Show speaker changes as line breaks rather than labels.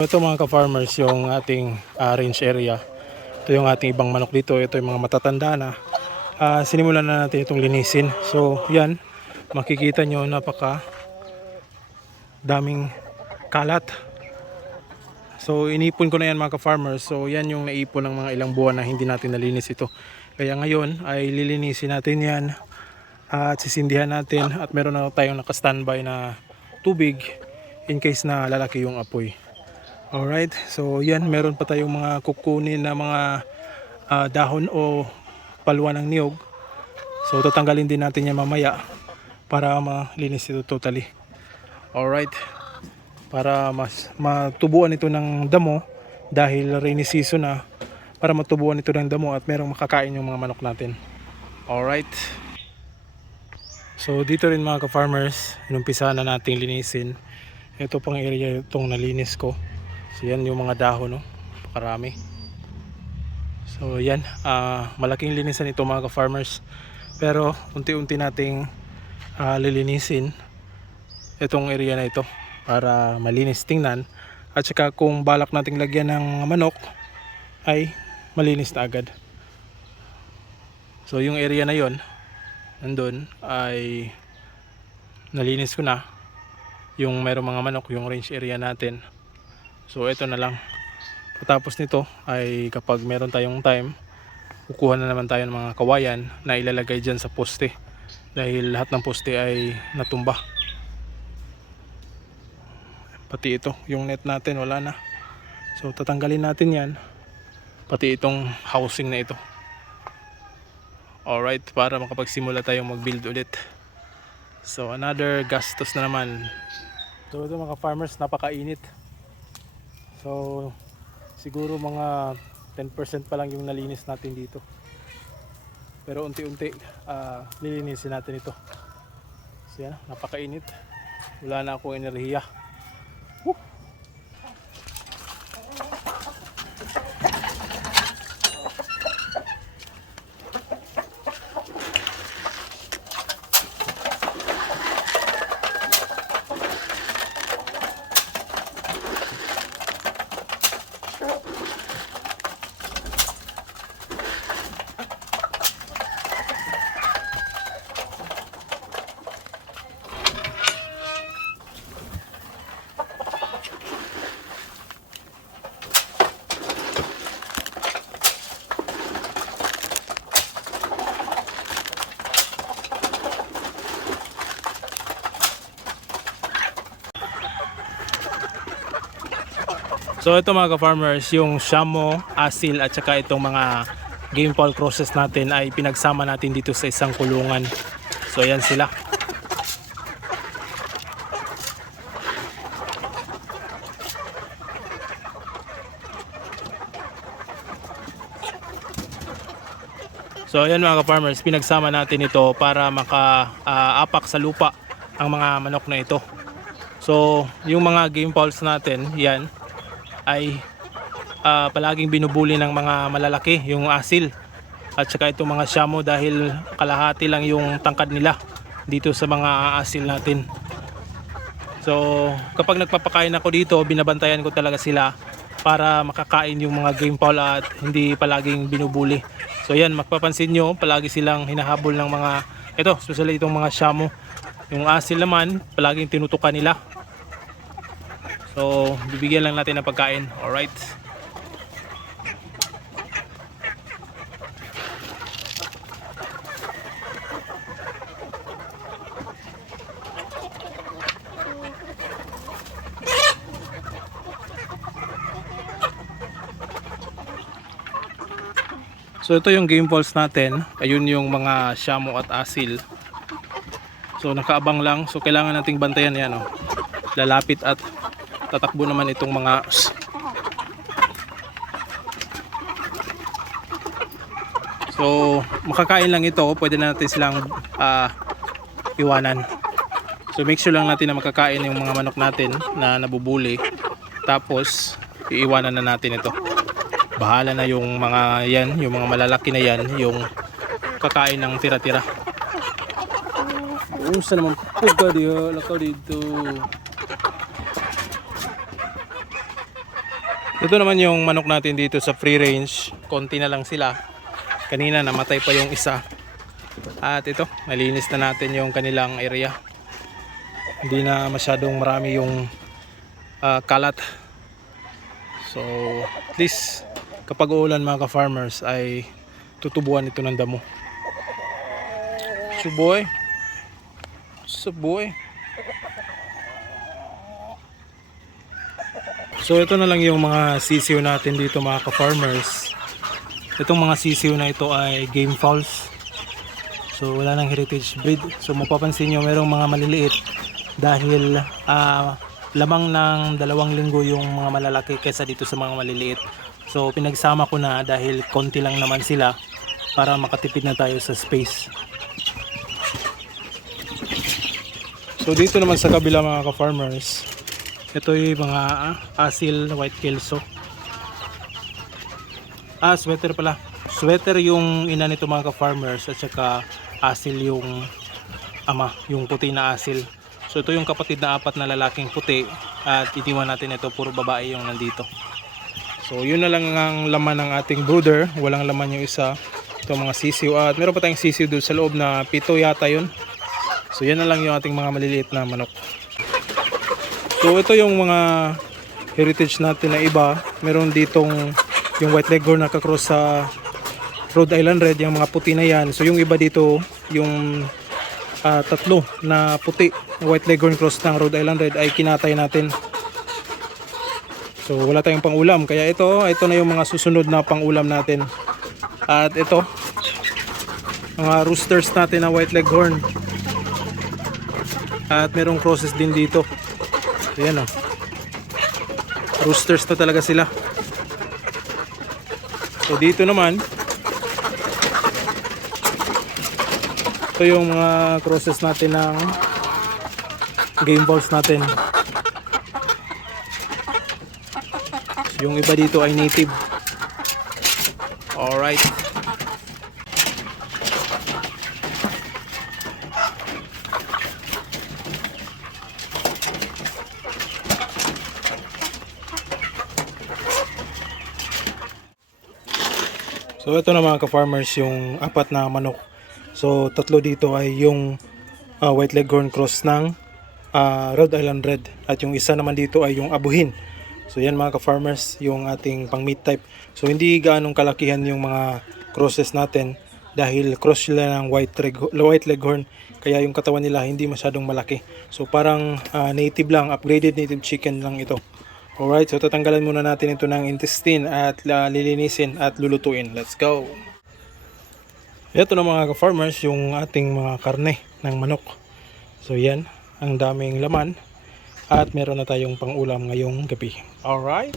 Ito mga ka-farmers yung ating ah, range area. Ito yung ating ibang manok dito. Ito yung mga matatanda na. Ah, sinimulan na natin itong linisin. So yan, makikita nyo napaka daming kalat. So inipon ko na yan mga ka-farmers. So yan yung naipon ng mga ilang buwan na hindi natin nalinis ito. Kaya ngayon ay lilinisin natin yan at sisindihan natin at meron na tayong naka-standby na tubig in case na lalaki yung apoy. Alright, so yan, meron pa tayong mga kukunin na mga ah, dahon o palwa ng niyog. So tatanggalin din natin yan mamaya para malinis ito totally. Alright, para mas matubuan ito ng damo dahil rainy season na para matubuan ito ng damo at merong makakain yung mga manok natin. Alright. So dito rin mga ka-farmers, inumpisa na nating linisin. Ito pang area itong nalinis ko. So yan yung mga dahon, no? Pakarami. So yan, ah, malaking linisan ito mga ka-farmers. Pero unti-unti nating ah, lilinisin itong area na ito para malinis tingnan. At saka kung balak nating lagyan ng manok ay malinis na agad. So yung area na yon nandun ay nalinis ko na yung merong mga manok, yung range area natin. So ito na lang. Tapos nito ay kapag meron tayong time, kukuha na naman tayo ng mga kawayan na ilalagay dyan sa poste. Dahil lahat ng poste ay natumba. Pati ito, yung net natin wala na. So tatanggalin natin yan. Pati itong housing na ito. Alright, para makapagsimula tayong mag-build ulit. So another gastos na naman. So ito mga farmers, napakainit. So siguro mga 10% pa lang yung nalinis natin dito. Pero unti-unti ah, lilinisin natin ito. So yan, napakainit. Wala na akong enerhiya. So ito mga ka-farmers, yung shamo, asil at saka itong mga game fall crosses natin ay pinagsama natin dito sa isang kulungan. So ayan sila. So ayan mga ka-farmers, pinagsama natin ito para maka-apak sa lupa ang mga manok na ito. So yung mga game falls natin, yan, ay ah, palaging binubuli ng mga malalaki, yung asil. At saka itong mga shamo dahil kalahati lang yung tangkad nila dito sa mga asil natin. So kapag nagpapakain ako dito, binabantayan ko talaga sila para makakain yung mga game fowl at hindi palaging binubuli. So yan, magpapansin nyo, palagi silang hinahabol ng mga, ito, especially itong mga shamo. Yung asil naman, palaging tinutukan nila. So, bibigyan lang natin ng pagkain. Alright. So ito yung game balls natin. Ayun yung mga shamo at asil. So nakaabang lang. So kailangan nating bantayan yan. Oh. Lalapit at tatakbo naman itong mga So makakain lang ito, pwede na natin silang ah, iwanan. So make sure lang natin na makakain yung mga manok natin na nabubuli. Tapos iiwanan na natin ito. Bahala na yung mga yan, yung mga malalaki na yan, yung kakain ng tira-tira. Unsa naman po ka diha, lakaw dito. Ito naman yung manok natin dito sa free range. Konti na lang sila. Kanina namatay pa yung isa. At ito, nalinis na natin yung kanilang area. Hindi na masyadong marami yung ah, kalat. So, at least kapag uulan mga ka-farmers ay tutubuan ito ng damo. Suboy. Suboy. So ito na lang yung mga sisiw natin dito mga ka-farmers. Itong mga sisiw na ito ay game fowls. So wala nang heritage breed. So mapapansin nyo merong mga maliliit dahil ah, lamang ng dalawang linggo yung mga malalaki kesa dito sa mga maliliit. So pinagsama ko na dahil konti lang naman sila para makatipid na tayo sa space. So dito naman sa kabila mga ka-farmers, ito yung mga ah, asil white kelso. Ah, sweater pala. Sweater yung ina nito mga ka-farmers at saka asil yung ama, yung puti na asil. So ito yung kapatid na apat na lalaking puti at itiwan natin ito puro babae yung nandito. So yun na lang ang laman ng ating brooder. Walang laman yung isa. Ito mga sisiw at meron pa tayong sisiw doon sa loob na pito yata yun. So yan na lang yung ating mga maliliit na manok. So ito yung mga heritage natin na iba. Meron ditong yung white leghorn na kakross sa Rhode Island Red, yung mga puti na yan. So yung iba dito, yung ah, tatlo na puti, white leghorn cross ng Rhode Island Red ay kinatay natin. So wala tayong pangulam. Kaya ito, ito na yung mga susunod na pangulam natin. At ito, mga roosters natin na white leghorn. At merong crosses din dito. Ayan o. Roosters na talaga sila. So dito naman, ito yung mga crosses natin ng game balls natin. Yung iba dito ay native. Alright. So ito na mga ka-farmers yung apat na manok. So tatlo dito ay yung ah, white leghorn cross ng ah, Rhode Island Red at yung isa naman dito ay yung abuhin. So yan mga ka-farmers yung ating pang meat type. So hindi gaanong kalakihan yung mga crosses natin dahil cross sila ng white, reg- white leghorn kaya yung katawan nila hindi masyadong malaki. So parang ah, native lang, upgraded native chicken lang ito. Alright, so tatanggalan muna natin ito ng intestine at la- lilinisin at lulutuin. Let's go! Ito na mga ka-farmers, yung ating mga karne ng manok. So yan, ang daming laman at meron na tayong pangulam ngayong gabi. Alright!